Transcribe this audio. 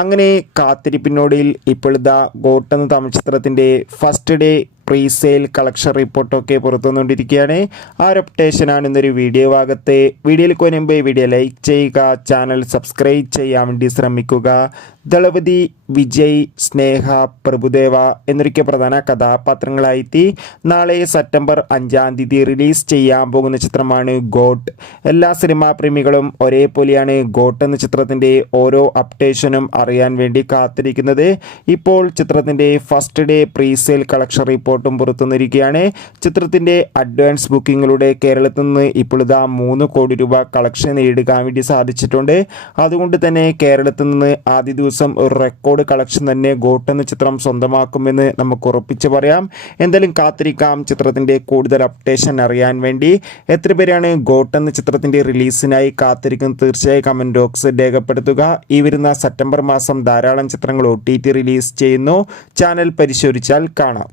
അങ്ങനെ കാത്തിരിപ്പിനോടിൽ ഇപ്പോഴിതാ ഗോട്ട് എന്ന തമിഴ് ചിത്രത്തിൻ്റെ first day pre sale collection റിപ്പോർട്ടൊക്കെ പുറത്തു വന്നുകൊണ്ടിരിക്കുകയാണ്. ആ ഒരു അപ്ഡേഷനാണ് ഇന്നൊരു വീഡിയോ ഭാഗത്തെ. വീഡിയോയിൽ മുൻപ് വീഡിയോ ലൈക്ക് ചെയ്യുക, ചാനൽ സബ്സ്ക്രൈബ് ചെയ്യാൻ വേണ്ടി ശ്രമിക്കുക. ദളപതി, വിജയ്, സ്നേഹ, പ്രഭുദേവ എന്നൊക്കെ പ്രധാന കഥാപാത്രങ്ങളായി നാളെ സെപ്റ്റംബർ 5-ാം തീയതി റിലീസ് ചെയ്യാൻ പോകുന്ന ചിത്രമാണ് ഗോട്ട്. എല്ലാ സിനിമാ പ്രേമികളും ഒരേപോലെയാണ് ഗോട്ട് എന്ന ചിത്രത്തിൻ്റെ ഓരോ അപ്ഡേഷനും അറിയാൻ വേണ്ടി കാത്തിരിക്കുന്നത്. ഇപ്പോൾ ചിത്രത്തിൻ്റെ first day pre sale collection റിപ്പോർട്ടും പുറത്തുവന്നിരിക്കുകയാണ്. ചിത്രത്തിൻ്റെ അഡ്വാൻസ് ബുക്കിങ്ങിലൂടെ കേരളത്തിൽ നിന്ന് ഇപ്പോൾ 3 കോടി രൂപ കളക്ഷൻ നേടിയെടുക്കാൻ വേണ്ടി സാധിച്ചിട്ടുണ്ട്. അതുകൊണ്ട് തന്നെ കേരളത്തിൽ നിന്ന് ആദ്യ ദിവസം ഒരു റെക്കോർഡ് കളക്ഷൻ തന്നെ ഗോട്ട് എന്ന ചിത്രം സ്വന്തമാക്കുമെന്ന് നമുക്ക് ഉറപ്പിച്ച് പറയാം. എന്തായാലും കാത്തിരിക്കാം ചിത്രത്തിൻ്റെ കൂടുതൽ അപ്ഡേഷൻ അറിയാൻ വേണ്ടി. എത്ര പേരാണ് ഗോട്ട് എന്ന ചിത്രത്തിൻ്റെ റിലീസിനായി കാത്തിരിക്കുന്നത്? തീർച്ചയായും കമൻറ്റ് ബോക്സിൽ രേഖപ്പെടുത്തുക. ഈ വരുന്ന സെപ്റ്റംബർ മാസം ധാരാളം ചിത്രങ്ങൾ OTT റിലീസ് ചെയ്യുന്നു. ചാനൽ പരിശോധിച്ചാൽ കാണാം.